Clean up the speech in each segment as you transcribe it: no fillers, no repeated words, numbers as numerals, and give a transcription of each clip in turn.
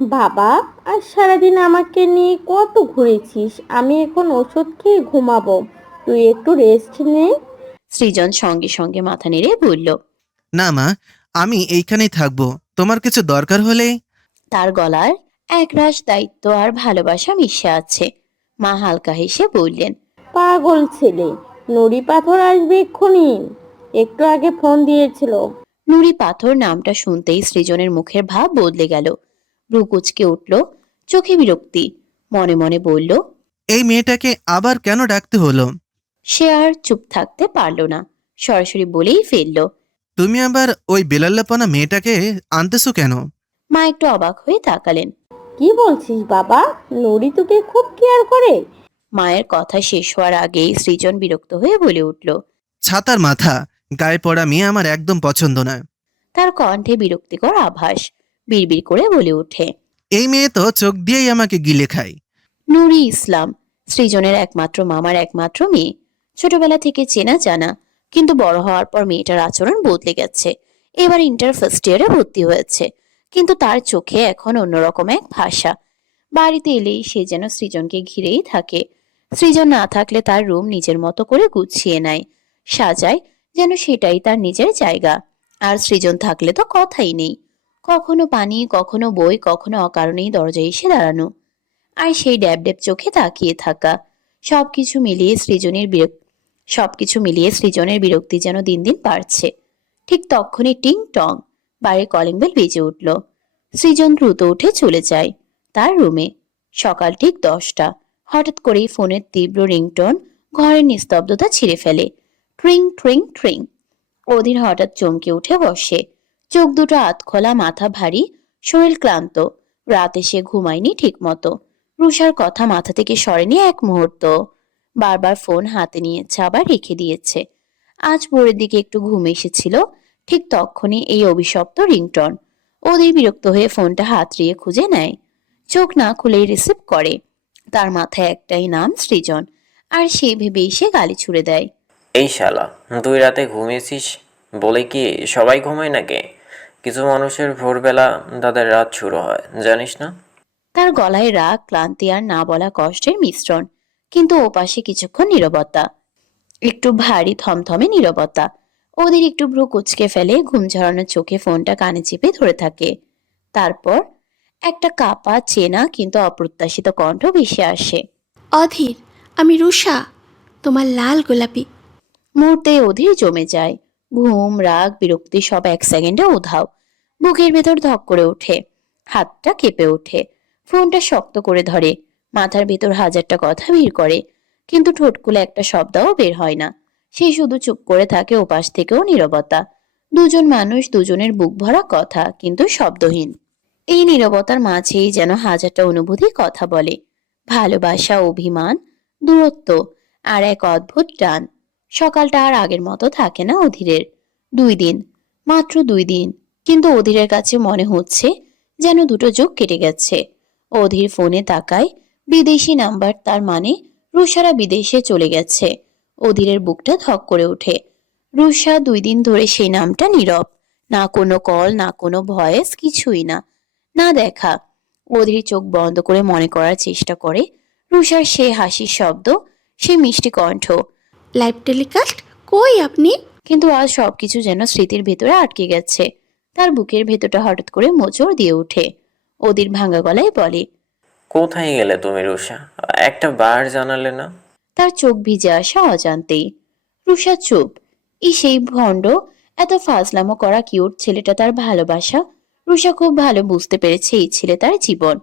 বাবা, আজ সারাদিন আমাকে নিয়ে কত ঘুরেছিস। আমি এখন ওষুধ খেয়ে ঘুমাবো। তুই একটু রেস্ট নে। সৃজন সঙ্গে সঙ্গে মাথা নেড়ে বলল। না মা, আমি এইখানেই থাকবো। তোমার কিছু দরকার হলে। তার গলার একরাশ দায়িত্ব আর ভালোবাসা মিশে আছে। মা হালকা হেসে বললেন। পাগল ছেলে, নুড়ি পাথর আসবে এক্ষুনি। একটু আগে ফোন দিয়েছিল। নুড়ি পাথর নামটা শুনতেই সৃজনের মুখের ভাব বদলে গেল। ভ্রু কুঁচকে উঠল, চোখে বিরক্তি। মনে মনে বলল। এই মেয়েটাকে আবার কেন ডাকতে হলো? সে আর চুপ থাকতে পারল না, সরাসরি বলেই ফেলল। তুমি আবার ওই বেলাল্লাপনা মেয়েটাকে আনতেছো কেন? মা একটু অবাক হয়ে তাকালেন। কি বলছিস বাবা? নুড়ি তোকে খুব কেয়ার করে। মায়ের কথা শেষ হওয়ার আগেই সৃজন বিরক্ত হয়ে বলে উঠল। ছাতার মাথা, গায়ে পড়া মেয়ে আমার একদম পছন্দ না। তার কণ্ঠে বিরক্তিকর আভাস। বিড়বিড় করে বলে ওঠে। এই মেয়ে তো চোখ দিয়েই আমাকে গিলে খায়। নুরি ইসলাম সৃজনের একমাত্র মামার একমাত্র মেয়ে। ছোটবেলা থেকে চেনা জানা, কিন্তু বড় হওয়ার পর মেয়েটার আচরণ বদলে গেছে। এবার ইন্টার ফার্স্ট ইয়ারে ভর্তি হয়েছে, কিন্তু তার চোখে এখন অন্যরকম এক ভাষা। বাড়িতে এলেই সে যেন সৃজনকে ঘিরেই থাকে। সৃজন না থাকলে তার রুম নিজের মতো করে গুছিয়ে নেয়, সাজায়, যেন সেটাই তার নিজের জায়গা। আর সৃজন থাকলে তো কথাই নেই। কখনো পানি, কখনো বই, কখনো অকারণেই দরজায় এসে দাঁড়ানো, আর সেই ড্যাব ড্যাব চোখে তাকিয়ে থাকা। সবকিছু মিলিয়ে সৃজনের বিরক্তি সবকিছু মিলিয়ে সৃজনের বিরক্তি যেন দিন দিন বাড়ছে। ঠিক তখনই টিং টং বাড়ির কলিং বেল বেজে উঠল। সৃজন দ্রুত উঠে চলে যায় তার রুমে। সকাল ঠিক 10টা। হঠাৎ করেই ফোনের তীব্র রিংটোন ঘরের নিস্তব্ধতা ছিঁড়ে ফেলে। ট্রিং ট্রিং ট্রিং। অধীর হঠাৎ চমকে উঠে বসে। চোখ দুটো আধখোলা, মাথা ভারী, শরীর ক্লান্ত। রাতে সে ঘুমায়নি ঠিক মতো। রুষার কথা মাথা থেকে সরেনি এক মুহূর্ত। বারবার ফোন হাতে নিয়েছে, আবার রেখে দিয়েছে। আজ ভোরের দিকে একটু ঘুম এসেছিল, ঠিক তখনই এই অভিশপ্ত রিংটন। অধীর বিরক্ত হয়ে ফোনটা হাতড়িয়ে খুঁজে নেয়। চোখ না খুলেই রিসিভ করে। তার মাথায় একটাই নাম, সৃজন। আর সেই ভেবেই সে গালি ছুড়ে দেয়। এই শালা, তুই রাতে ঘুমিয়েছিস বলে কি সবাই ঘুমায় নাকি? কিছু মানুষের ভোরবেলা তাদের রাত শুরু হয়, জানিস না? তার গলায় রাগ, ক্লান্তি আর না বলা কষ্টের মিশ্রণ। কিন্তু ওপাশে কিছুক্ষণ নীরবতা, একটু ভারী থমথমে নীরবতা। ওদের একটু ভ্রু কুঁচকে ফেলে, ঘুম ঝরানো চোখে ফোনটা কানে চেপে ধরে থাকে। তারপর একটা কাপা, চেনা কিন্তু অপ্রত্যাশিত কণ্ঠ ভেসে আসে। অধীর, আমি রুষা, তোমার লাল গোলাপি। মুহূর্তে অধীর জমে যায়। ঘুম, রাগ, বিরক্তি সব এক সেকেন্ডে উধাও। বুকের ভেতর ধক করে ওঠে, হাতটা কেঁপে ওঠে। ফোনটা শক্ত করে ধরে, মাথার ভেতর হাজারটা কথা ভিড় করে, কিন্তু ঠোঁট খুলে একটা শব্দও বের হয় না। সে শুধু চুপ করে থাকে, ওপাশ থেকেও নীরবতা। দুজন মানুষ, দুজনের বুক ভরা কথা, কিন্তু শব্দহীন। এই নীরবতার মাঝেই যেন হাজারটা অনুভূতি কথা বলে। ভালোবাসা, অভিমান, দূরত্ব, আর এক অদ্ভুত টান। সকালটা আর আগের মতো থাকে না অধীরের। 2 দিন, মাত্র 2 দিন, কিন্তু অধীরের কাছে মনে হচ্ছে যেন দুটো যুগ কেটে গেছে। অধীর ফোনে তাকায়, বিদেশি নাম্বার, তার মানে রুষারা বিদেশে চলে গেছে। অধীরের বুকটা ধক করে ওঠে। রুষা 2 দিন ধরে সেই নামটা নীরব। না কোনো কল, না কোনো ভয়েস, কিছুই না। না দেখা। অধীর চোখ বন্ধ করে মনে করার চেষ্টা করে রুষার সে হাসির শব্দ, সে মিষ্টি কণ্ঠ। লাইভ টেলিকাস্ট, কই আপনি? কিন্তু আজ সবকিছু যেন স্মৃতির ভেতরে আটকে গেছে। তার বুকের ভেতরটা হঠাৎ করে মোচড় দিয়ে ওঠে। অধীর ভাঙা গলায় বলে। কোথায় গেলে তুমি রুষা? একটা বার জানালে না? তার চোখ ভিজে আসা অজান্তেই। রুষা চুপ। সেই ভণ্ড, এত ফাজলামো করা কিউট ছেলেটা তার ভালোবাসা। রুষা খুব ভালো বুঝতে পেরেছে এই ছেলে তার জীবন।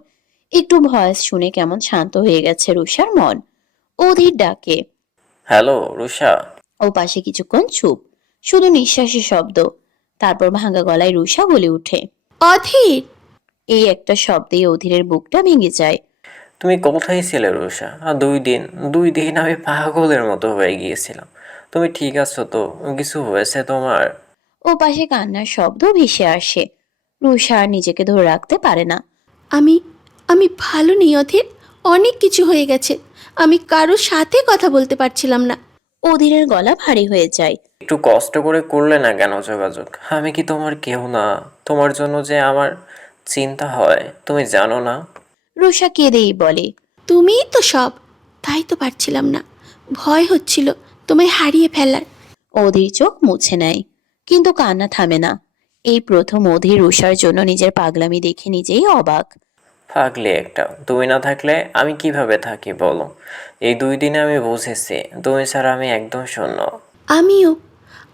একটু ভয়েস শুনে কেমন শান্ত হয়ে গেছে রুষার মন। অধীর ডাকে। হ্যালো রুষা। ও পাশে কিছুক্ষণ চুপ, শুধু নিঃশ্বাসের শব্দ। তারপর ভাঙা গলায় রুষা বলে উঠে। অধীর। এই একটা শব্দেই অধীরের বুকটা ভেঙে যায়। তুমি কোথায় ছিলে রুষা? 2 দিন, 2 দিন আমি পাগলের মতো হয়ে গিয়েছিলাম। তুমি ঠিক আছো তো? কিছু হয়েছে তোমার? ও পাশে কান্নার শব্দ ভেসে আসে। রুষা আর নিজেকে ধরে রাখতে পারে না। আমি আমি ভালো নেই অধীর। অনেক কিছু হয়ে গেছে। আমি কারোর সাথে কথা বলতে পারছিলাম না। অধীরের গলা ভারী হয়ে যায়। একটু কষ্ট করে করলে না কেন যোগাযোগ? আমি কি তোমার কেউ না? তোমার জন্য যে আমার চিন্তা হয়, তুমি জানো না? রুষা কেঁদেই বলে, তুমিই তো সব, তাই তো পারছিলাম না, ভয় হচ্ছিল তোমায় হারিয়ে ফেলার। অধীর চোখ মুছে নেয়, কিন্তু কান্না থামে না। এই প্রথম অধীর রুষার জন্য নিজের পাগলামি দেখে নিজেই অবাক। পাগলি একটা, তুমি না থাকলে আমি কিভাবে থাকি বলো? এই 2 দিনে আমি বুঝেছি তুমি ছাড়া আমি একদম শূন্য। আমিও,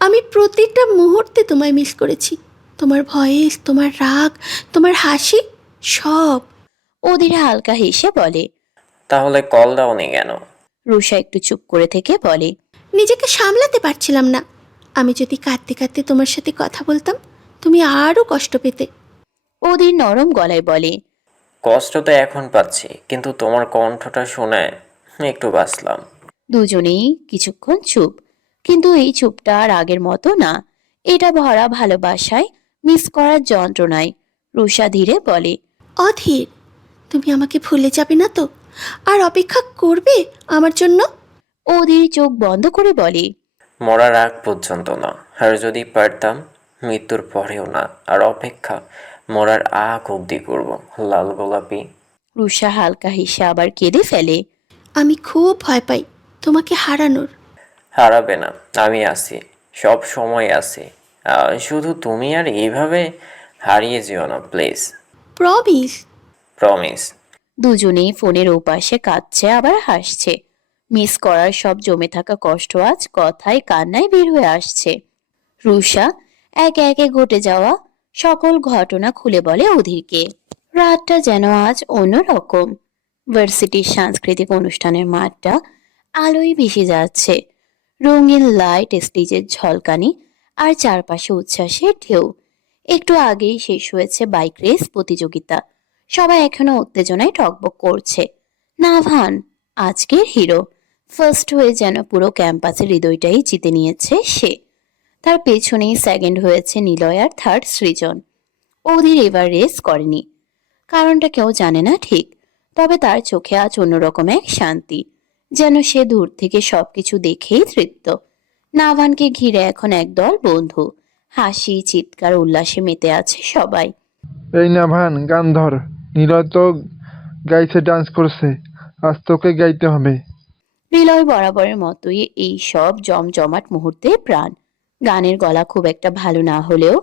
আমি প্রতিটা মুহূর্তে তোমায় মিস করেছি, তোমার ভয়েস, তোমার রাগ, তোমার হাসি, সব। অধীর হালকা হেসে বলে। তাহলে কল দাওনি কেন? রুষা একটু চুপ করে থেকে বলে, নিজেকে সামলাতে পারছিলাম না। আমি যদি কাঁদতে কাঁদতে তোমার সাথে কথা বলতাম, তুমি আরও কষ্ট পেতে। অধীর নরম গলায় বলে, কষ্ট তো এখন পাচ্ছি, কিন্তু তোমার কণ্ঠটা শুনে একটু বাঁচলাম। দুজনেই কিছুক্ষণ চুপ, কিন্তু এই চুপটা আর আগের মতো না। এটা ভরা ভালোবাসায়, মিস করার যন্ত্রণায়। রুষা ধীরে বলে, অধীর, তুমি আমাকে ভুলে যাবে না তো? আর অপেক্ষা করবে আমার জন্য? অধীর চোখ বন্ধ করে বলে, মরার আগ পর্যন্ত না, আর যদি পারতাম মৃত্যুর পরেও না। আর অপেক্ষা মরার আগ অবধি করব, লাল গোলাপি। রুষা হালকা হেসে আবার কেঁদে ফেলে। আমি খুব ভয় পাই তোমাকে হারানোর। হারাবে না, আমি আছি, সব সময় আছি। শুধু তুমি আর এইভাবে হারিয়ে যেও না প্লিজ। প্রমিস। প্রমিস। দুজনেই ফোনের ওপাশে কাঁদছে আবার হাসছে। মিস করার সব জমে থাকা কষ্ট আজ কথায় কান্নায় বের হয়ে আসছে। রুষা একে একে ঘটে যাওয়া সকল ঘটনা খুলে বলে অধীরকে। রাতটা যেন আজ অন্যরকম। ভার্সিটির সাংস্কৃতিক অনুষ্ঠানের মাঠটা আলোয় ভেসে যাচ্ছে। রঙিন লাইট, স্টেজের ঝলকানি, আর চারপাশে উচ্ছ্বাসের ঢেউ। একটু আগেই শেষ হয়েছে বাইক রেস প্রতিযোগিতা। সবাই এখনো উত্তেজনায় টকবক করছে। নাভান আজকের হিরো। ফার্স্ট হয়ে যেন পুরো ক্যাম্পাসের হৃদয়টাই জিতে নিয়েছে সে। তার পেছনেই সেকেন্ড হয়েছে নিলয়, আর থার্ড সৃজন। অধীর এবার রেস করেনি, কারণটা কেউ জানে না ঠিক। তবে তার চোখে আজ অন্যরকম এক শান্তি, যেন সে দূর থেকে সবকিছু দেখেই তৃপ্ত। নাভানকে ঘিরে এখন একদল বন্ধু, হাসি, চিৎকার, উল্লাসে মেতে আছে সবাই। এই না ভান, গান ধর। নীরজ তো গাইছে, ডান্স করছে, আজ তোকে গাইতে হবে। নিলয় বরাবরের মতোই এই সব জমজমাট মুহূর্তে প্রাণ। গানের গলা খুব একটা ভালো না হলেও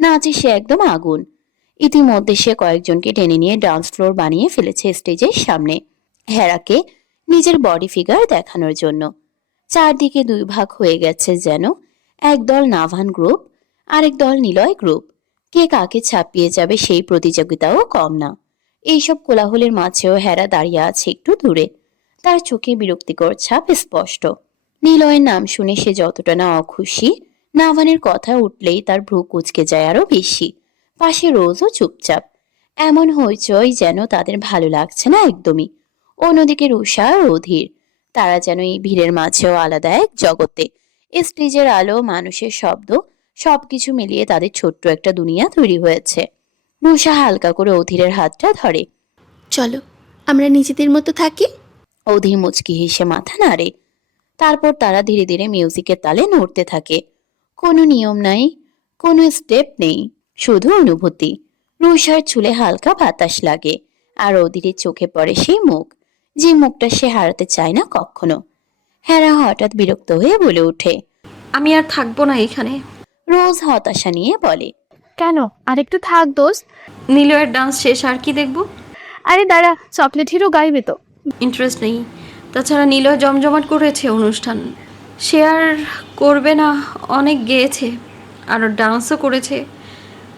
নাচে সে একদম আগুন। ইতিমধ্যে সে কয়েকজনকে টেনে নিয়ে ডান্স ফ্লোর বানিয়ে ফেলেছে স্টেজের সামনে, হেরাকে নিজের বডি ফিগার দেখানোর জন্য। চারদিকে দুই ভাগ হয়ে গেছে যেন, একদল নাভান গ্রুপ, আরেক দল নিলয় গ্রুপ। কে কাকে ছাপিয়ে যাবে সেই প্রতিযোগিতাও কম না। এইসব কোলাহলের মাঝেও হেরা দাঁড়িয়ে আছে একটু দূরে, তার চোখে বিরক্তিকর ছাপ স্পষ্ট। নিলয়ের নাম শুনে সে যতটা না অখুশি, নাভানের কথা উঠলেই তার ভ্রু কুঁচকে যায় আরো বেশি। পাশে রোজও চুপচাপ, এমন হইচই যেন তাদের ভালো লাগছে না একদমই। অন্যদিকে রুষা আর অধীর, তারা যেন এই ভিড়ের মাঝেও আলাদা এক জগতে। স্টেজের আলো, মানুষের শব্দ, সবকিছু মিলিয়ে তাদের ছোট্ট একটা দুনিয়া তৈরি হয়েছে। রুষা হালকা করে অধীরের হাতটা ধরে। চলো আমরা নিজেদের মতো থাকি। অধীর মুচকি হেসে মাথা নাড়ে। তারপর তারা ধীরে ধীরে মিউজিকের তালে নড়তে থাকে। কোনো নিয়ম নাই, কোনো স্টেপ নেই, শুধু অনুভূতি। রুষার চুলে হালকা বাতাস লাগে, আর অধীরের চোখে পড়ে সেই মুখ, যে মুখটা সে হারাতে চায় না কখনো। হেরা হঠাৎ বিরক্ত হয়ে বলে ওঠে, আমি আর থাকবো না এখানে। রোজ হতাশা নিয়ে বলে, কেন? আরেকটু থাক দোস্ত। নিলয়ের ডান্স শেষ, আর কি দেখবো? আরে দাঁড়া, চকলেট হিরো গাইবে তো। ইন্টারেস্ট নেই। তাছাড়া নিলয় জমজমাট করেছে অনুষ্ঠান, সে আর করবে না? অনেক গেয়েছে আর ডান্সও করেছে,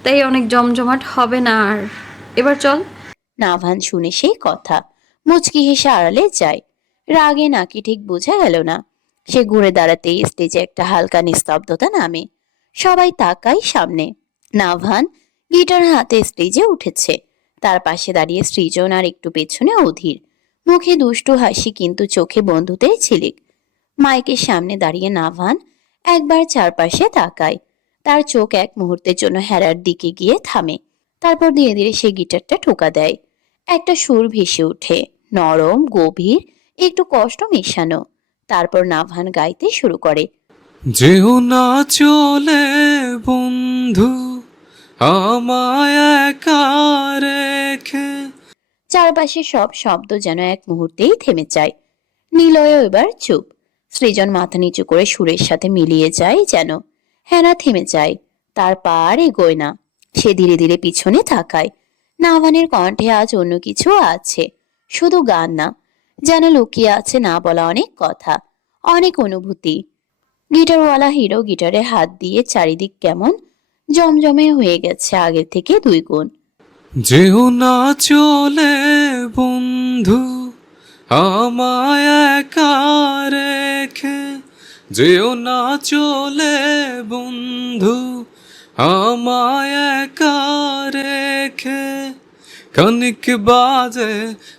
তাই অনেক জমজমাট হবে না আর। এবার চল। নাভান শুনে সেই কথা মুচকি হেসে আড়ালে যায়। রাগে নাকি ঠিক বোঝা গেল না। সে ঘুরে দাঁড়াতেই স্টেজে একটা হালকা নিস্তব্ধতা নামে। সবাই তাকায় সামনে। নাভান গিটার হাতে স্টেজে উঠেছে। তার পাশে দাঁড়িয়ে সৃজন, আর একটু পেছনে অধীর। মুখে দুষ্টু হাসি, কিন্তু চোখে বন্ধুদের ঝিলিক। মাইকের সামনে দাঁড়িয়ে নাভান একবার চারপাশে তাকায়। তার চোখ এক মুহূর্তের জন্য হেরার দিকে গিয়ে থামে। তারপর ধীরে ধীরে সে গিটারটা ঠোকা দেয়। একটা সুর ভেসে ওঠে, নরম, গভীর, একটু কষ্ট মেশানো। তারপর নাভান গাইতে শুরু করে। যেও না চলে বন্ধু, আমায় একা রেখে। চারপাশে সব শব্দ যেন এক মুহূর্তেই থেমে যায়। নিলয়ও এবার চুপ। সৃজন মাথা নিচু করে সুরের সাথে মিলিয়ে যায় যেন। হেনা থেমে যায়, তার পা আর এগোয় না। সে ধীরে ধীরে পিছনে তাকায়। নাভানের কণ্ঠে আজ অন্য কিছু আছে, শুধু গান না, যেন লুকিয়ে আছে না বলা অনেক কথা, অনেক অনুভূতি। গিটারওয়ালা হিরো গিটারে হাত দিয়ে চারিদিক কেমন জমজমে হয়ে গেছে আগের থেকে 2 গুণ। যেও না চলে বন্ধু আমায় একা রেখে। যেও না চলে বন্ধু আমায় একা রেখে। খানিক বাজে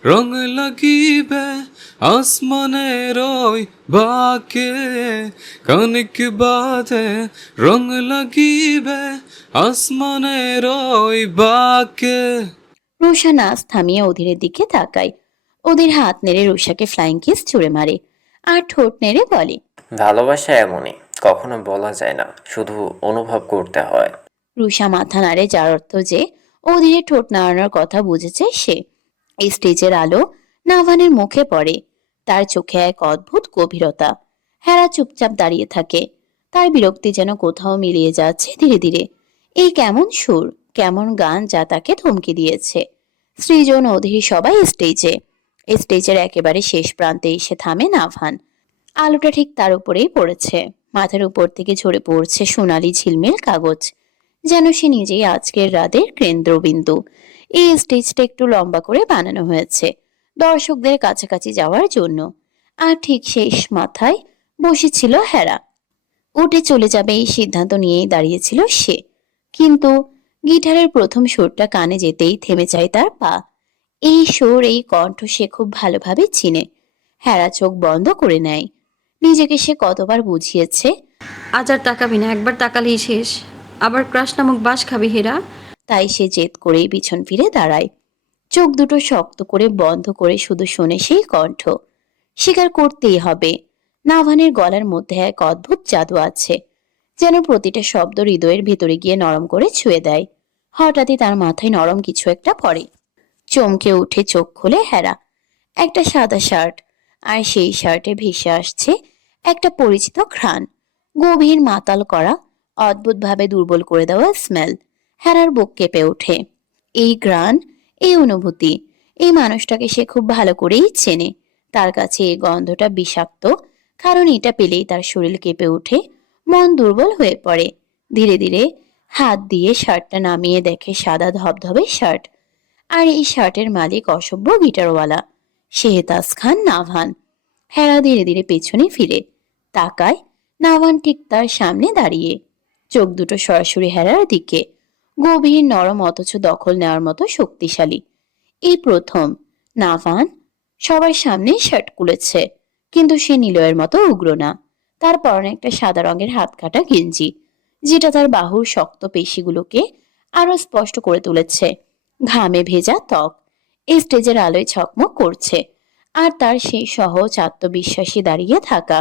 রং লাগিবে আসমানের ওই বাকে। খানিক বাজে রং লাগিবে আসমানের ওই বাকে। রুষা নাচ থামিয়ে অধীরের দিকে তাকায়। অধীর হাত নেড়ে রুষাকে ফ্লাইং কিস ছুঁড়ে মারে আর ঠোঁট নেড়ে বলে, ভালোবাসা এমনই, কখনো বলা যায় না, শুধু অনুভব করতে হয়। রুষা মাথা নাড়ে, যার অর্থ যে অধীরের ঠোঁট নাড়ানোর কথা বুঝেছে সে। এই স্টেজের আলো নাভানের মুখে পড়ে, তার চোখে এক অদ্ভুত গভীরতা। হেরা চুপচাপ দাঁড়িয়ে থাকে, তার বিরক্তি যেন কোথাও মিলিয়ে যাচ্ছে ধীরে ধীরে। এই কেমন সুর, কেমন গান যা তাকে থমকে দিয়েছে। সৃজন, অধীর সবাই স্টেজে। স্টেজের একেবারে শেষ প্রান্তে এসে থামে নাভান। আলোটা ঠিক তার উপরেই পড়েছে। মাথার উপর থেকে ঝরে পড়ছে সোনালি ঝিলমিল কাগজ, যেন সে নিজেই আজকের রাতের কেন্দ্রবিন্দু। এই স্টেজটা একটু লম্বা করে বানানো হয়েছে দর্শকদের কাছাকাছি যাওয়ার জন্য। আর ঠিক শেষ মাথায় বসেছিল হেরা। উঠে চলে যাবে এই সিদ্ধান্ত নিয়েই দাঁড়িয়েছিল সে। কিন্তু গিটারের প্রথম সুরটা কানে যেতেই থেমে যায় তার পা। এই সুর, এই কণ্ঠ সে খুব ভালোভাবে চিনে। হেরা চোখ বন্ধ করে নেয়। নিজেকে সে কতবার বুঝিয়েছে, আজ আর তাকাবি না, একবার তাকালেই শেষ। আবার ক্রাশ নামক বাস খাবি হেরা। তাই সে জেদ করেই পিছন ফিরে দাঁড়ায়। চোখ দুটো শক্ত করে বন্ধ করে শুধু শোনে সেই কণ্ঠ। স্বীকার করতেই হবে, নাভানের গলার মধ্যে এক অদ্ভুত জাদু আছে, যেন প্রতিটা শব্দ হৃদয়ের ভেতরে গিয়ে নরম করে ছুঁয়ে দেয়। হঠাৎই তার মাথায় নরম কিছু একটা পড়ে। চমকে উঠে চোখ খুলে হেরা। একটা সাদা শার্ট, আর সেই শার্টে ভেসে আসছে একটা পরিচিত ঘ্রাণ। গভীর মাতাল করা, অদ্ভুতভাবে দুর্বল করে দেওয়া স্মেল। হেরার বুক কেঁপে ওঠে। এই ঘ্রাণ, এই অনুভূতি, এই মানুষটাকে সে খুব ভালো করেই চেনে। তার কাছে এই গন্ধটা বিষাক্ত, কারণ এটা পেলেই তার শরীর কেঁপে ওঠে, মন দুর্বল হয়ে পড়ে। ধীরে ধীরে হাত দিয়ে শার্টটা নামিয়ে দেখে সাদা ধবধবে শার্ট। আর এই শার্টের মালিক অসভ্য গিটারওয়ালা শেহতাজ খান নাভান। হেরা ধীরে ধীরে পেছনে ফিরে তাকায়। নাভান ঠিক তার সামনে দাঁড়িয়ে, চোখ দুটো সরাসরি হেরার দিকে, গভীর নরম অথচ দখল নেওয়ার মতো শক্তিশালী। এই প্রথম নাভান সবার সামনে শার্ট খুলেছে, কিন্তু সে নিলয়ের মতো উগ্র না। তার পরনে একটা সাদা রঙের হাত কাটা গেঞ্জি, যেটা তার বাহুর শক্ত পেশিগুলোকে আরো স্পষ্ট করে তুলেছে। ঘামে ভেজা ত্বক এই স্টেজের আলোয় ঝকমক করছে। আর তার সেই সহজ আত্মবিশ্বাসী দাঁড়িয়ে থাকা,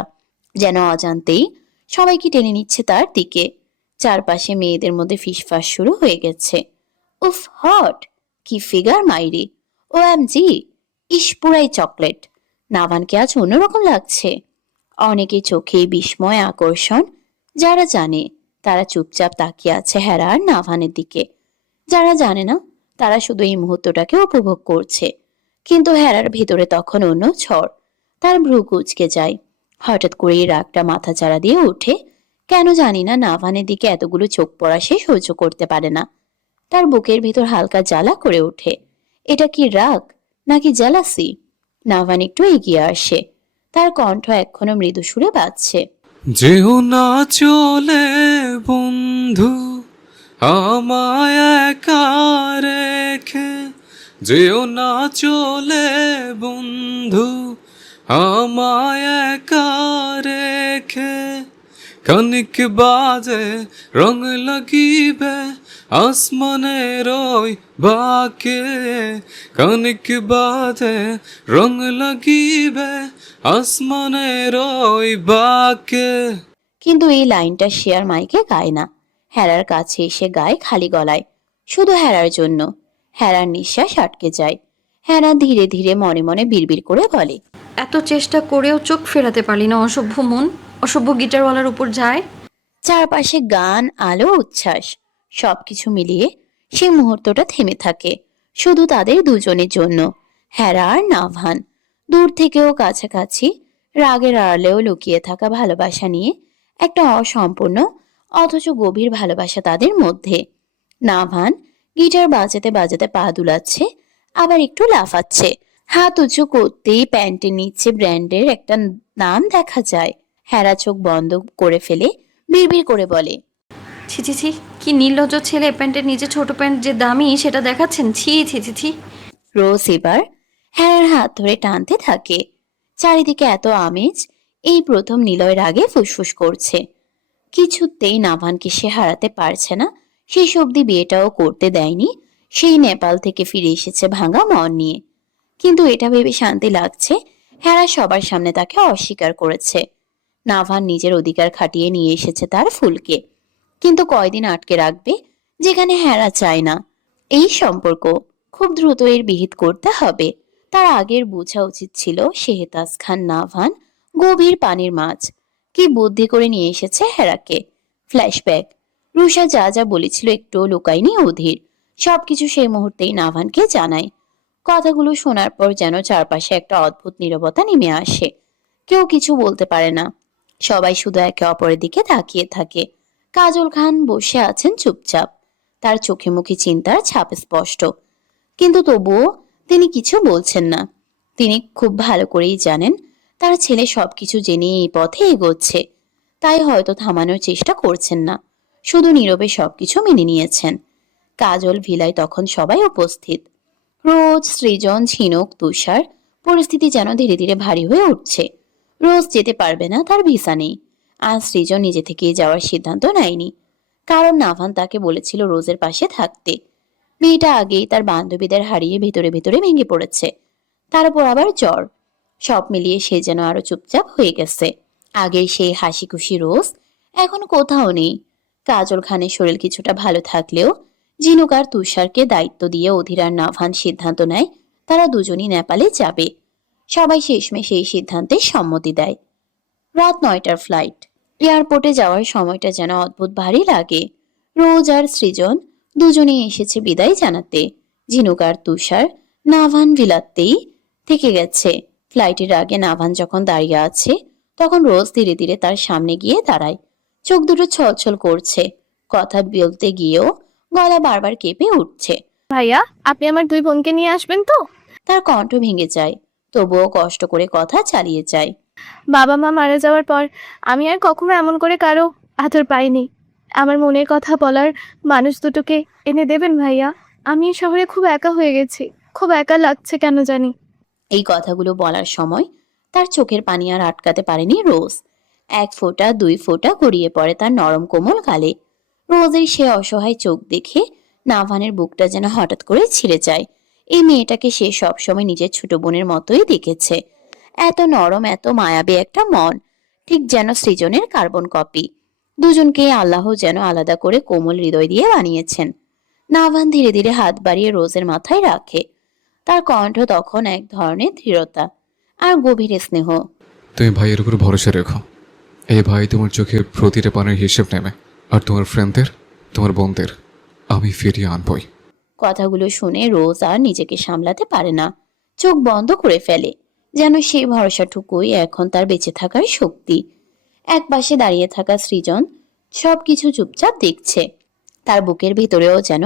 যেন অজান্তেই সবাইকে টেনে নিচ্ছে তার দিকে। চারপাশে মেয়েদের মধ্যে ফিসফাস শুরু হয়ে গেছে। উফ, হট, কি ফিগার মাইরি, ও এম জি, ইস পুরাই চকলেট। নাভানকে আজ অন্যরকম লাগছে। অনেকে চোখে বিস্ময়, আকর্ষণ। যারা জানে তারা চুপচাপ তাকিয়ে আছে হেরা আর নাভানের দিকে। যারা জানে না তারা শুধু এই মুহূর্তটাকে উপভোগ করছে। কিন্তু হেরার ভিতরে তখন অন্য ঝড়। তার ভ্রু কুঁচকে যায়। হঠাৎ করেই রাগটা মাথা চাড়া দিয়ে ওঠে। কেন জানি না নাভানের দিকে এতগুলো চোখ পড়া সে সহ্য করতে পারে না। তার বুকের ভিতর হালকা জ্বালা করে ওঠে। এটা কি রাগ নাকি জেলাসি? নাভান একটু এগিয়ে আসে, তার কণ্ঠ এখনো মৃদু সুরে বাজছে। যেও না চলে বন্ধু আমায় একা রেখে। যেও না চলে বন্ধু আমায় একা রেখে। খানিক বাজে রং লাগিবে আসমানের ওই বাকে। খানিক বাজে রং লাগিবে আসমানের ওই বাকে। কিন্তু এই লাইনটা সে আর মাইকে গায় না। হেরার কাছে এসে গায়ে খালি গলায়, শুধু হেরার জন্য। হেরার নিঃশ্বাস আটকে যায়। হেরা ধীরে ধীরে মনে মনে বিড়বিড় করে বলে, এত চেষ্টা করেও চোখ ফেরাতে পারলি না, অসভ্য মন অসভ্য গিটারওয়ালার উপর যায়। চারপাশে গান, আলো, উচ্ছ্বাস, সবকিছু মিলিয়ে সেই মুহূর্তটা থেমে থাকে শুধু তাদের দুজনের জন্য, হেরা আর নাভান। দূর থেকেও কাছাকাছি, রাগের আড়ালেও লুকিয়ে থাকা ভালোবাসা নিয়ে একটা অসম্পূর্ণ অথচ গভীর ভালোবাসা তাদের মধ্যে। নাভান গিটার বাজাতে বাজাতে পা দুলাচ্ছে, আবার একটু লাফাচ্ছে। হাত উঁচু করতেই প্যান্টের নিচে ব্র্যান্ডের একটা নাম দেখা যায়। হেরা চোখ বন্ধ করে ফেলে বিড়বিড় করে বলে, ছি ছি ছি, কি নির্লজ্জ ছেলে, প্যান্টের নিচে ছোট প্যান্ট যে দামি সেটা দেখাচ্ছেন, ছি ছি ছি ছি। রোজ এবার হেরার হাত ধরে টানতে থাকে। চারিদিকে এত আমেজ, এই প্রথম নিলয়ের আগে ফুসফুস করছে। কিছুতেই নাভানকে সে হারাতে পারছে না। শেষ অবধি বিয়েটাও করতে দেয়নি। সেই নেপাল থেকে ফিরে এসেছে ভাঙা মন নিয়ে। কিন্তু এটা ভেবে শান্তি লাগছে, হেরা সবার সামনে তাকে অস্বীকার করেছে। নাভান নিজের অধিকার খাটিয়ে নিয়ে এসেছে তার ফুলকে, কিন্তু কয়দিন আটকে রাখবে যেখানে হেরা চায় না। এই সম্পর্ক খুব দ্রুত এর বিহিত করতে হবে। তার আগের বোঝা উচিত ছিল শেহতাজ খান নাভান গভীর পানির মাছ। কি বুদ্ধি করে নিয়ে এসেছে হেরাকে। ফ্ল্যাশব্যাক, রুষা যা যা বলেছিল একটুও লুকায়নি অধীর। সবকিছু সেই মুহূর্তেই নাভানকে জানায়। কথাগুলো শোনার পর যেন চারপাশে একটা অদ্ভুত নীরবতা নেমে আসে। কেউ কিছু বলতে পারে না, সবাই শুধু একে অপরের দিকে তাকিয়ে থাকে। কাজল খান বসে আছেন চুপচাপ, তার চোখে মুখে চিন্তার ছাপ স্পষ্ট, কিন্তু তবুও তিনি কিছু বলছেন না। তিনি খুব ভালো করেই জানেন তার ছেলে সবকিছু জেনে এই পথে এগোচ্ছে, তাই হয়তো থামানোর চেষ্টা করছেন না, শুধু নীরবে সবকিছু মেনে নিয়েছেন। কাজল ভিলায় তখন সবাই উপস্থিত, রোজ, সৃজন, ঝিনুক, তুষার। পরিস্থিতি যেন ধীরে ধীরে ভারী হয়ে উঠছে। রোজ যেতে পারবে না, তার ভিসা নেই। আর সৃজন নিজে থেকেই যাওয়ার সিদ্ধান্ত নেয়নি, কারণ নাভান তাকে বলেছিল রোজের পাশে থাকতে। মেয়েটা আগেই তার বান্ধবীদের হারিয়ে ভেতরে ভেতরে ভেঙে পড়েছে, তার উপর আবার জ্বর। সব মিলিয়ে সে যেন আরো চুপচাপ হয়ে গেছে। আগের সেই হাসি খুশি রোজ এখন কোথাও নেই। কাজল খানের শরীর কিছুটা ভালো থাকলেও ঝিনুক আর তুষারকে দায়িত্ব দিয়ে অধীর আর নাভান সিদ্ধান্ত নেয় তারা দুজনই নেপালে যাবে। সবাই শেষমেশ সেই সিদ্ধান্তে সম্মতি দেয়। রাত 9টার ফ্লাইট। এয়ারপোর্টে যাওয়ার সময়টা যেন অদ্ভুত ভারী লাগে। রোজ আর সৃজন দুজনেই এসেছে বিদায় জানাতে। ঝিনুক আর তুষার নাভান ভিলাতেই থেকে গেছে। ফ্লাইটের আগে নাভান যখন দাঁড়িয়ে আছে, তখন রোজ ধীরে ধীরে তার সামনে গিয়ে দাঁড়ায়। চোখ দুটো ছলছল করছে, কথা বলতে গিয়েও গলা বারবার কেঁপে উঠছে। ভাইয়া, আপনি আমার দুই বোনকে নিয়ে আসবেন তো? তার কণ্ঠ ভেঙে যায়, তবুও কষ্ট করে কথা চালিয়ে যায়। বাবা মা মারা যাওয়ার পর আমি আর কখনো এমন করে কারো আদর পাইনি। আমার মনের কথা বলার মানুষ দুটোকে এনে দেবেন ভাইয়া। আমি এই শহরে খুব একা হয়ে গেছি, খুব একা লাগছে কেন জানি। এই কথাগুলো বলার সময় তার চোখের পানি আর আটকাতে পারেনি রোজ। এক ফোঁটা দুই ফোঁটা গড়িয়ে পড়ে তার নরম কোমল গালে। রোজের সে অসহায় চোখ দেখে নাভানের বুকটা যেন হঠাৎ করে ছিঁড়ে যায়। এই মেয়েটাকে সে সবসময় নিজের ছোট বোনের মতোই দেখেছে, এত নরম, এত মায়াবী একটা মন, ঠিক যেন সৃজনের কার্বন কপি। দুজনকে আল্লাহ যেন আলাদা করে কোমল হৃদয় দিয়ে বানিয়েছেন। নাভান ধীরে ধীরে হাত বাড়িয়ে রোজের মাথায় রাখে। তার কণ্ঠ তখন এক ধরনের দৃঢ়তা আর গভীর স্নেহ। তুমি ভাইয়ের উপর ভরসা রেখো। এই ভাই তোমার চোখের প্রতিটা পানের হিসেব নেবে, আর তোমার ফ্রেন্ডদের, তোমার বোনদের আমি ফিরিয়ে আনবই। কথাগুলো শুনে রোজ আর নিজেকে সামলাতে পারে না, চোখ বন্ধ করে ফেলে, যেন সেই ভরসাটুকুই এখন তার বেঁচে থাকার শক্তি। এক পাশে দাঁড়িয়ে থাকা সৃজন সবকিছু চুপচাপ দেখছে। তার বুকের ভিতরেও যেন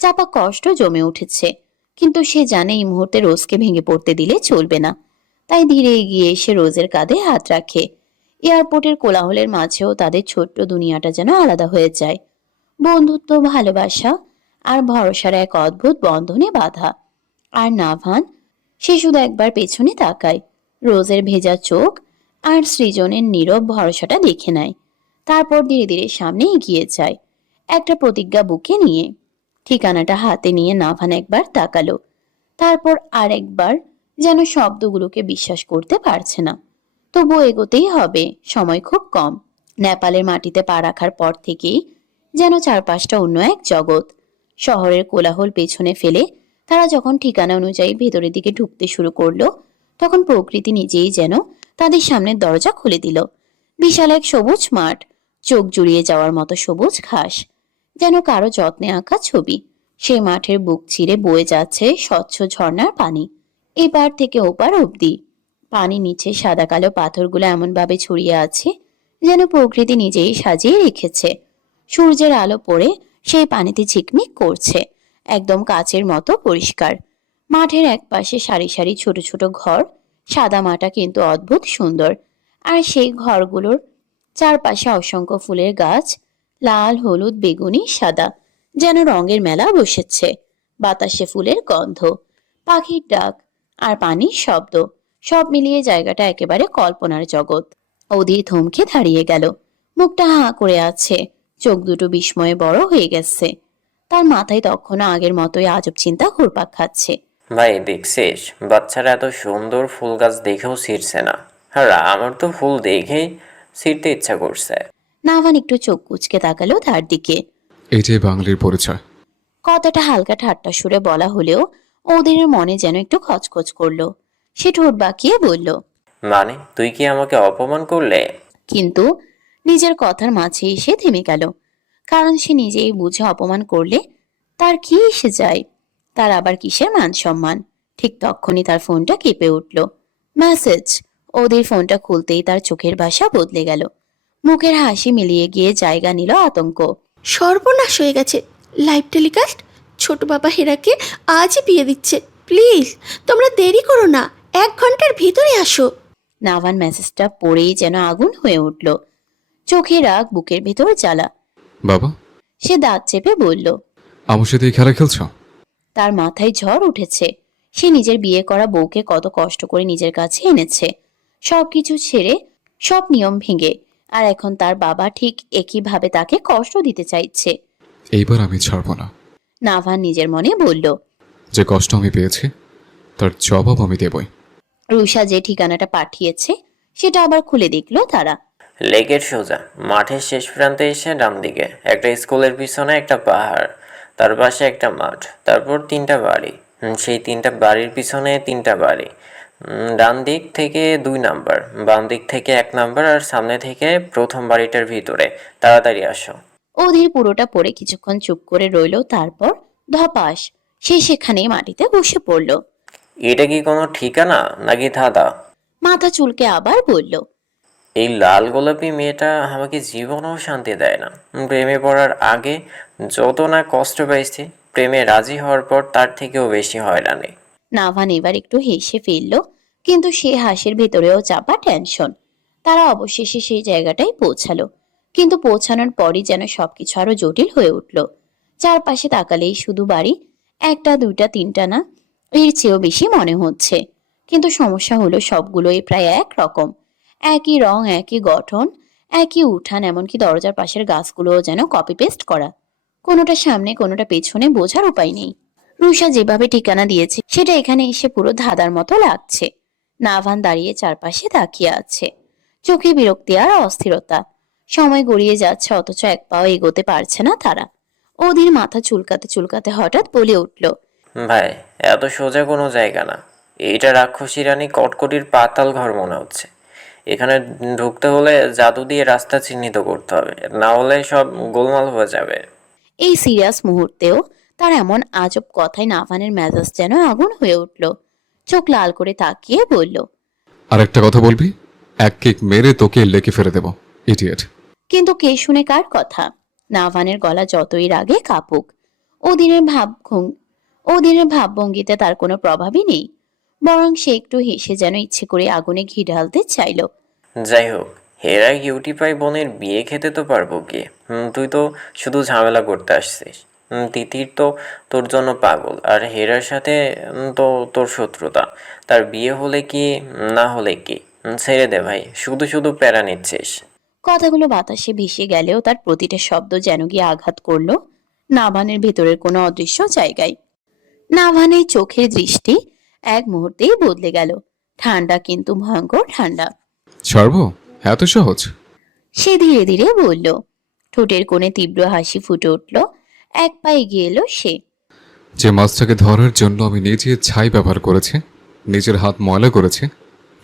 চাপা কষ্ট জমে উঠেছে, কিন্তু সে জানে এই মুহূর্তে রোজকে ভেঙে পড়তে দিলে চলবে না। তাই ধীরে এগিয়ে এসে রোজের কাঁধে হাত রাখে। এয়ারপোর্টের কোলাহলের মাঝেও তাদের ছোট্ট দুনিয়াটা যেন আলাদা হয়ে যায়। বন্ধুত্ব, ভালোবাসা আর ভরসার এক অদ্ভুত বন্ধনে বাঁধা। আর নাভান, সে শুধু একবার পেছনে তাকায়, রোজের ভেজা চোখ আর সৃজনের নীরব ভরসাটা দেখে নেয়। তারপর ধীরে ধীরে সামনে এগিয়ে যায়, একটা প্রতিজ্ঞা বুকে নিয়ে। ঠিকানাটা হাতে নিয়ে নাভান একবার তাকালো, তারপর আর একবার, যেন শব্দগুলোকে বিশ্বাস করতে পারছে না। তবুও এগোতেই হবে, সময় খুব কম। নেপালের মাটিতে পা রাখার পর থেকেই যেন চারপাশটা অন্য এক জগৎ। শহরের কোলাহল পেছনে ফেলে তারা যখন ঠিকানা অনুযায়ী ভেতরের দিকে ঢুকতে শুরু করলো, তখন প্রকৃতি নিজেই যেন তাদের সামনের দরজা খুলে দিল। বিশাল এক সবুজ মাঠ, চোখ জুড়িয়ে যাওয়ার মতো সবুজ ঘাস, যেন কারো যত্নে আঁকা ছবি। সেই মাঠের বুক চিরে বয়ে যাচ্ছে স্বচ্ছ ঝর্ণার পানি, এপার থেকে ওপার অবধি। পানি নিচে সাদা কালো পাথরগুলো এমনভাবে ছড়িয়ে আছে যেন প্রকৃতি নিজেই সাজিয়ে রেখেছে। সূর্যের আলো পড়ে সেই পানিতে ঝিকমিক করছে, একদম কাচের মতো পরিষ্কার। মাঠের একপাশে সারি সারি ছোট ছোট ঘর, সাদা মাটা কিন্তু অদ্ভুত সুন্দর। আর সেই ঘরগুলোর চারপাশে অসংখ্য ফুলের গাছ, লাল, হলুদ, বেগুনি, সাদা, যেন রঙের মেলা বসেছে। বাতাসে ফুলের গন্ধ, পাখির ডাক আর পানির শব্দ, সব মিলিয়ে জায়গাটা একেবারে কল্পনার জগৎ। অধীর থমকে দাঁড়িয়ে গেল, মুখটা হাঁ করে আছে, চোখ দুটো বিস্ময়ে বড় হয়ে গেছে। তার মাথায় তখনও আগের মতোই আজব চিন্তা ঘুরপাক খাচ্ছে। ভাই দেখছিস, বাচ্চারা এত সুন্দর ফুল গাছ দেখেও ছিঁড়ছে না, আর আমার তো ফুল দেখেই ছিঁড়তে ইচ্ছা করছে। নাভান একটু চোখ কুঁচকে তাকালো তার দিকে। এটাই বাঙালির পরিচয়। কথাটা হালকা ঠাট্টা সুরে বলা হলেও ওদের মনে যেন একটু খচখচ করলো। সে ঠোঁট বাঁকিয়ে বলল, মানে তুই কি আমাকে অপমান করলে? কিন্তু নিজের কথার মাঝে এসে থেমে গেল। কারণ সে নিজেই বুঝে অপমান করলে তার কি এসে যায়, তার আবার কিসের মান সম্মান। ঠিক তখনই তার ফোনটা কেঁপে উঠল। মেসেজ। ওদের ফোনটা খুলতেই তার চোখের ভাষা বদলে গেল, মুখের হাসি মিলিয়ে গিয়ে জায়গা নিল আতঙ্ক। সর্বনাশ হয়ে গেছে। Live telecast. ছোট বাবা হেরাকে আজই বিয়ে দিচ্ছে। প্লিজ তোমরা দেরি করো না, 1 ঘন্টার ভিতরে আসো। নাভান মেসেজটা পড়েই যেন আগুন হয়ে উঠল, চোখে রাগ, বুকের ভেতর জ্বালা। বাবা, সে দাঁত চেপে বলল, আমার সাথে এই খেলা খেলছো? তার মাথায় ঝড় উঠেছে। সে নিজের বিয়ে করা বউকে কত কষ্ট করে নিজের কাছে এনেছে, সবকিছু ছেড়ে, সব নিয়ম ভেঙে, আর এখন তার বাবা ঠিক একইভাবে তাকে কষ্ট দিতে চাইছে। এইবার আমি ছাড়বো না। নাভান নিজের মনে বলল। যে কষ্ট আমি পেয়েছি তার জবাব আমি দেবই। রুষা যে ঠিকানাটা পাঠিয়েছে সেটা আবার খুলে দেখলো তারা। লেকের সোজা, মাঠের শেষ প্রান্তে এসে ডান দিকে একটা স্কুলের পিছনে একটা পাহাড়, তার পাশে একটা মাঠ, তারপর 3টা বাড়ি। সেই 3টা বাড়ির পিছনে 3টা বাড়ি। ডান দিক থেকে 2 নাম্বার, বাম দিক থেকে 1 নাম্বার, আর সামনে থেকে প্রথম বাড়িটার ভিতরে। তাড়াতাড়ি আসো। ওদের পুরোটা পড়ে কিছুক্ষণ চুপ করে রইল, তারপর ধপাস সে সেখানে মাটিতে বসে পড়ল। এটা কি কোনো ঠিকানা নাকি ধাঁধা? মাথা চুলকে আবার বলল, এই লাল গোলাপি মেয়েটা আমাকে জীবনেও শান্তি দেয় না। প্রেমে পড়ার আগে যত না কষ্ট পাইছি, প্রেমে রাজি হওয়ার পর তার থেকেও বেশি হয়রানি। নাভান এবার একটু হেসে ফেলল, কিন্তু সে হাসির ভেতরেও চাপা টেনশন। তারা অবশেষে সেই জায়গাটায় পৌঁছালো, কিন্তু পৌঁছানোর পরই যেন সবকিছু আরো জটিল হয়ে উঠল। চারপাশে তাকালেই শুধু বাড়ি, একটা, দুইটা, তিনটা না, এর চেয়েও বেশি মনে হচ্ছে। কিন্তু সমস্যা হলো সবগুলোই প্রায় এক রকম, একই রং, একই গঠন, একই উঠান, এমনকি দরজার পাশের গাছগুলোও যেন কপি পেস্ট করা। কোনোটা সামনে কোনোটা পেছনে, বোঝার উপায় নেই। রুষা যেভাবে ঠিকানা দিয়েছে সেটা এখানে এসে পুরো ধাঁধার মতো লাগছে। নাভান দাঁড়িয়ে চারপাশে তাকিয়ে আছে, চোখে বিরক্তি আর অস্থিরতা। সময় গড়িয়ে যাচ্ছে, অথচ এক পাও এগোতে পারছে না তারা। ওদের মাথা চুলকাতে চুলকাতে হঠাৎ বলে উঠল, ভাই, এত সোজা কোনো জায়গা না। এইটা রাক্ষসী রানী কটকটির পাতাল ঘর মনে হচ্ছে। এখানে ঢুকতে হলে জাদু দিয়ে রাস্তা চিহ্নিত করতে হবে, না হলে সব গোলমাল হয়ে যাবে। এই সিরিয়াস মুহূর্তেও তার এমন আজব কথায় নাভানের মেজাজ যেন আগুন হয়ে উঠল। চোখ লাল করে তাকিয়ে বলল, আর একটা কথা বলবি, এক কিক মেরে তোকে লেকে ফেলে দেবো, ইডিয়েট। কিন্তু কে শুনে কার কথা? নাভানের গলা যতই রাগে কাঁপুক, ওদিনের ভাবভঙ্গিতে তার কোনো প্রভাবই নেই। বরং সে একটু হেসে যেন ইচ্ছে করে আগুনে ঘি ঢালতে চাইল। যাই হোক, হেরা কিউটি পাই বোনের বিয়ে খেতে তো পারবো কি? তুই তো শুধু ঝামেলা করতে আসছিস। তিতির তো তোর জন্য পাগল, আর হেরার সাথে তো তোর শত্রুতা। তার বিয়ে হলে কি, না হলে কি? ছেড়ে দে ভাই, শুধু শুধু প্যারা নিচ্ছিস। কথাগুলো বাতাসে ভেসে গেলেও তার প্রতিটা শব্দ যেন গিয়ে আঘাত করলো নাভানের ভেতরের কোনো অদৃশ্য জায়গায়। নাভানের চোখের দৃষ্টি এক মুহূর্তেই বদলে গেল, ঠান্ডা, কিন্তু ভয়ঙ্কর ঠান্ডা। ছাড়বো? এত সহজ? সে ধীরে ধীরে বলল, ঠোঁটের কোণে তীব্র হাসি ফুটে উঠল। এক পা এগিয়ে এলো সে। যে মাছটাকে ধরার জন্য আমি নিজে ছাই ব্যবহার করেছি, নিজের হাত ময়লা করেছি,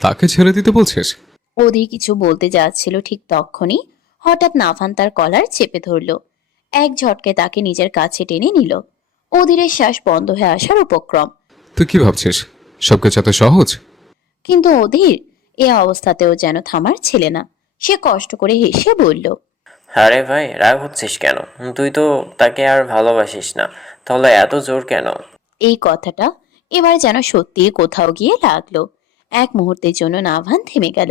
তাকে ছেড়ে দিতে বলছিস? অধীর কিছু বলতে যাচ্ছিল, ঠিক তখনই হঠাৎ নাভান তার কলার চেপে ধরল। এক ঝটকায় তাকে নিজের কাছে টেনে নিল। অধীরের শ্বাস বন্ধ হয়ে আসার উপক্রম। তুই কি ভাবছিস সবকিছু এত সহজ? কিন্তু অধীর এ অবস্থাতেও যেন থামার ছেলে না। সে কষ্ট করে হেসে বলল, আরে ভাই, রাগ হচ্ছিস কেন? তুই তো তাকে আর ভালোবাসিস না, তাহলে এত জোর কেন? এই কথাটা এবার যেন সত্যিই কোথাও গিয়ে লাগলো। এক মুহূর্তের জন্য নাভান থেমে গেল।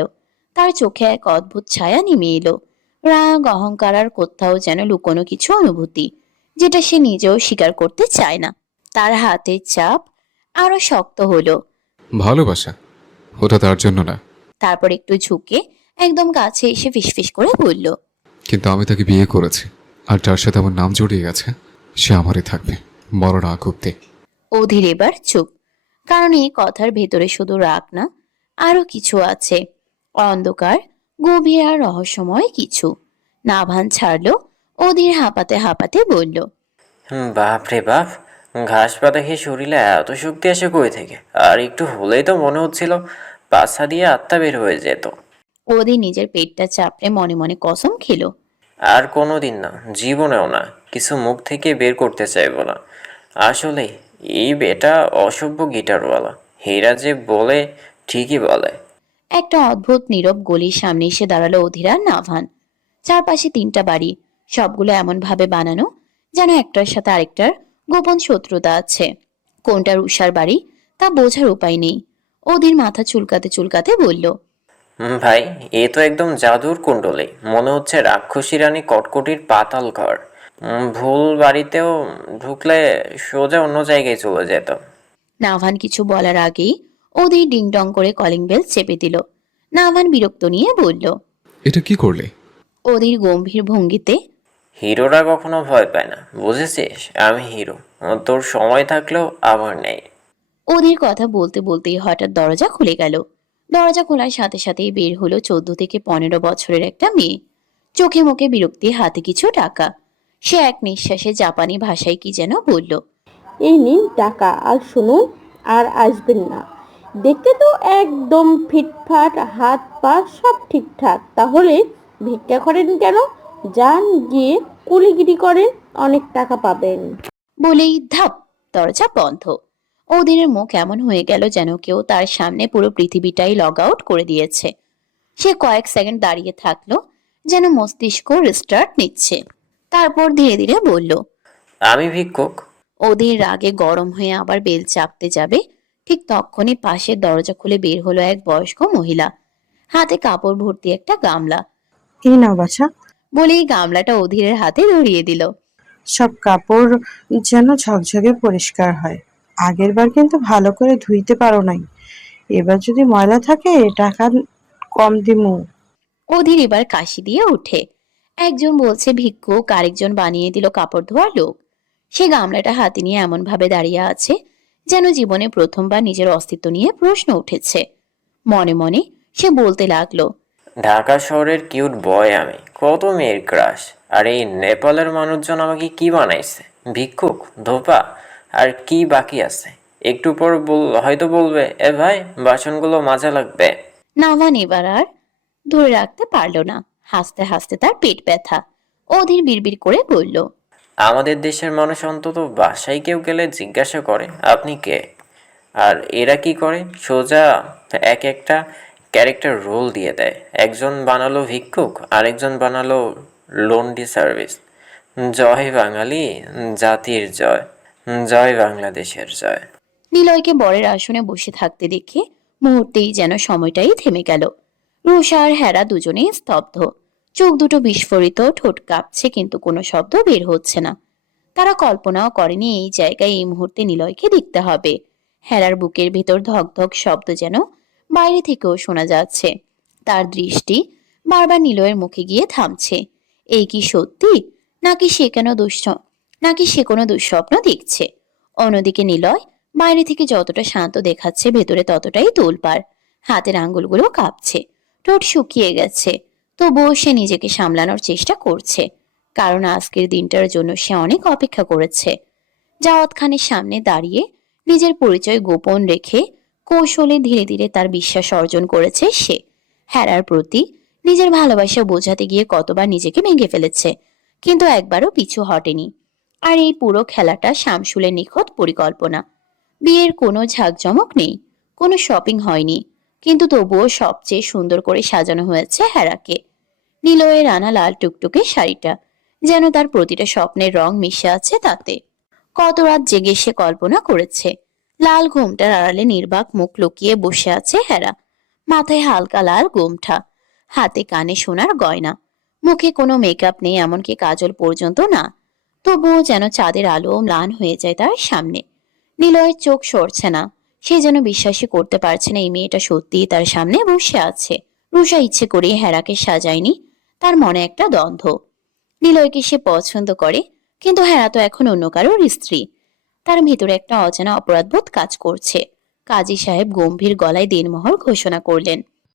তার চোখে এক অদ্ভুত ছায়া নেমে এলো। রাগ, অহংকার আর কোথাও যেন লুকোনো কিছু অনুভূতি, যেটা সে নিজেও স্বীকার করতে চায় না। তার হাতের চাপ আরো শক্ত হলো। ভালোবাসা ওটা তার জন্য না। তারপর একটু ঝুঁকে একদম কাছে এসে ফিসফিস করে বলল, কিন্তু আমি তাকে বিয়ে করেছি, আর যার সাথে আমার নাম জড়িয়ে গেছে সে আমারই থাকবে, মরণ আগ অব্দি। অধীর এবার চুপ। কারণ এই কথার ভেতরে শুধু রাগ না, আরো কিছু আছে। অন্ধকার, গভীর আর রহস্যময় কিছু। নাভান ছাড়লো। অধীর হাঁপাতে হাঁপাতে বলল, বাপ রে বাপ, ঘাস পাতা খেয়ে শরীরে এত শক্তি আসে কই থেকে? আর একটু হলেই তো মনে হচ্ছিল পাছা দিয়ে আত্মা বের হয়ে যেত। অধীর নিজের পেটটা চাপড়ে মনে মনে কসম খেলো। আর কোনোদিন না, জীবনেও না, কিছু মুখ থেকে বের করতে চাইবো না। আসলে এই বেটা অসভ্য গিটারওয়ালা। হীরা যে বলে ঠিকই বলে। একটা অদ্ভুত নীরব গলির সামনে এসে দাঁড়ালো অধীর আর নাভান। চারপাশে তিনটা বাড়ি, সবগুলো এমন ভাবে বানানো যেন একটার সাথে আরেকটার গোপন শত্রুতা আছে। কোনটার উষার বাড়ি তা বোঝার উপায় নেই। অধীর মাথা চুলকাতে চুলকাতে বলল, ভাই, এ তো একদম জাদুর কুণ্ডলী। মনে হচ্ছে রাক্ষসী রানী কটকটির পাতাল ঘর। ভুল বাড়িতেও ঢুকলে সোজা অন্য জায়গায় চলে যেত। নাভান কিছু বলার আগেই অধীর ডিং ডং করে কলিং বেল চেপে দিল। নাভান বিরক্ত নিয়ে বলল, এটা কি করলে? অধীর গম্ভীর ভঙ্গিতে, হিরোরা কখনো ভয় পায় না, বুঝেছিস? আমি হিরো, তোর সময় থাকলেও আবার নেই। অধীর কথা বলতে বলতেই হঠাৎ দরজা খুলে গেল। দরজা খোলার সাথে সাথেই বের হলো 14 থেকে 15 বছরের একটা মেয়ে। চোখে মুখে বিরক্তি, হাতে কিছু টাকা। সে এক নিঃশ্বাসে জাপানি ভাষায় কি যেন বলল। এই নিন টাকা, আর শুনুন, আর আসবেন না। দেখতে তো একদম ফিটফাট, হাত পা সব ঠিকঠাক, তাহলে ভিক্ষা করেন কেন? যান গিয়ে কুলিগিরি করেন, অনেক টাকা পাবেন। বলেই ধাপ, দরজা বন্ধ। অধীরের মুখ এমন হয়ে গেল যেন কেউ তার সামনে পুরো পৃথিবীটাই লগ আউট করে দিয়েছে। সে কয়েক সেকেন্ড দাঁড়িয়ে থাকলো, যেন মস্তিষ্ক রিস্টার্ট নিচ্ছে। তারপর ধীরে ধীরে বলল, আমি ভিক্ষুক। অধীর রাগে গরম হয়ে আবার বেল চাপতে যাবে, ঠিক তখনই পাশের দরজা খুলে বের হলো এক বয়স্ক মহিলা। হাতে কাপড় ভর্তি একটা গামলা। এই নাও বাছা, বলেই গামলাটা অধীরের হাতে ধরিয়ে দিল। সব কাপড় যেন ঝকঝকে পরিষ্কার হয়। আগের বার কিন্তু ভালো করে ধুইতে পারো নাই, এবার যদি ময়লা থাকে টাকা কম দিমু। অধীর এবার কাশি দিয়ে উঠে। একজন বলছে ভিক্ষুক, আরেকজন বানিয়ে দিল কাপড় ধোয়ার লোক। সে গামলাটা হাতে নিয়ে এমন ভাবে দাঁড়িয়ে আছে যেন জীবনে প্রথমবার নিজের অস্তিত্ব নিয়ে প্রশ্ন উঠেছে। মনে মনে সে বলতে লাগলো, ঢাকা শহরের কিউট বয় আমি, কত মেয়ের ক্রাশ। আর এই নেপালের মানুষজন আমাকে কি বানাইছে? ভিক্ষুক, ধোপা, আর কি বাকি আছে? একটু পর হয়তো বলবে, এ ভাই, বাসনগুলো মাজা লাগবে। নাভান এবার আর ধরে রাখতে পারল না। হাসতে হাসতে তার পেট ব্যথা। অধীর বিড়বিড় করে বলল, আমাদের দেশের মানুষ অন্তত বাসায় কেউ গেলে জিজ্ঞাসা করে আপনি কে। আর এরা কি করে, সোজা এক একটা ক্যারেক্টার রোল দিয়ে দেয়। একজন বানালো ভিক্ষুক, আরেকজন বানালো লন্ড্রি সার্ভিস। জয় বাঙালি জাতির জয়, জয় বাংলাদেশের জয়। নিলয়কে বরের আসনে বসে থাকতে দেখে মুহূর্তেই যেন সময়টাই থেমে গেল। রুষা আর হেরা দুজনেই স্তব্ধ। চোখ দুটো বিস্ফোরিত, ঠোঁট কাঁপছে, কিন্তু কোনো শব্দ বের হচ্ছে না। তারা কল্পনাও করেনি এই জায়গায় এই মুহূর্তে নিলয়কে দেখতে হবে। হেরার বুকের ভেতর ধক ধক শব্দ যেন বাইরে থেকেও শোনা যাচ্ছে। তার দৃষ্টি বারবার নিলয়ের মুখে গিয়ে থামছে। এই কি সত্যি, নাকি সে কোনো দুঃস্বপ্ন দেখছে? অন্যদিকে নিলয় বাইরে থেকে যতটা শান্ত দেখাচ্ছে, ভেতরে ততটাই তোলপাড়। হাতের আঙ্গুলগুলো কাঁপছে, ঠোঁট শুকিয়ে গেছে, তবুও সে নিজেকে সামলানোর চেষ্টা করছে। কারণ আজকের দিনটার জন্য সে অনেক অপেক্ষা করেছে। জাওয়াত খানের সামনে দাঁড়িয়ে নিজের পরিচয় গোপন রেখে কৌশলে ধীরে ধীরে তার বিশ্বাস অর্জন করেছে সে। হেরার প্রতি নিজের ভালোবাসা বোঝাতে গিয়ে কতবার নিজেকে ভেঙে ফেলেছে, কিন্তু একবারও পিছু হটেনি। আর এই পুরো খেলাটা শামসুলের নিখুঁত পরিকল্পনা। বিয়ের কোনো ঝাঁকজমক নেই, কোনো শপিং হয়নি, কিন্তু তবুও সবচেয়ে সুন্দর করে সাজানো হয়েছে হেরাকে। নিলয়ের আনা লাল টুকটুকে শাড়িটা যেন তার প্রতিটা স্বপ্নের রং মিশে আছে তাতে। কত রাত জেগে সে কল্পনা করেছে। লাল ঘোমটার আড়ালে নির্বাক মুখ লুকিয়ে বসে আছে হেরা। মাথায় হালকা লাল গোমঠা, হাতে কানে সোনার গয়না, মুখে কোনো মেকআপ নেই, এমনকি কাজল পর্যন্ত না। তবুও যেন চাঁদের আলো ম্লান হয়ে যায় তার সামনে। নিলয়ের চোখ সরছে না, সে যেন বিশ্বাসই করতে পারছে না এই মেয়েটা সত্যিই তার সামনে বসে আছে। রুষা ইচ্ছে করে হেরাকে সাজায়নি, তার মনে একটা দ্বন্দ্ব। নিলয়কে সে পছন্দ করে, কিন্তু হেরা তো এখন অন্য কারোর স্ত্রী। তার ভিতরে একটা অজানা অপরাধবোধ কাজ করছে। কাজী সাহেব গম্ভীর গলায় দিনমোহর ঘোষণা করলেন।